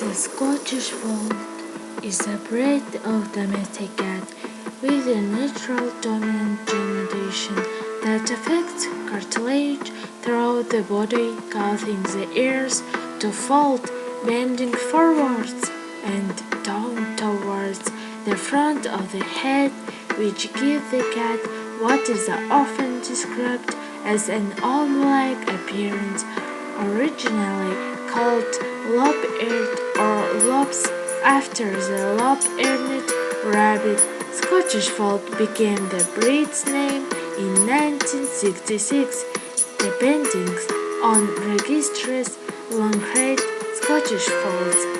The Scottish Fold is a breed of domestic cat with a natural dominant gene that affects cartilage throughout the body, causing the ears to fold, bending forwards and down towards the front of the head, which gives the cat what is often described as an owl-like appearance, originally called lop-eared or lops after the lop-eared rabbit. Scottish Fold became the breed's name in 1966, depending on registrars' long-haired Scottish Folds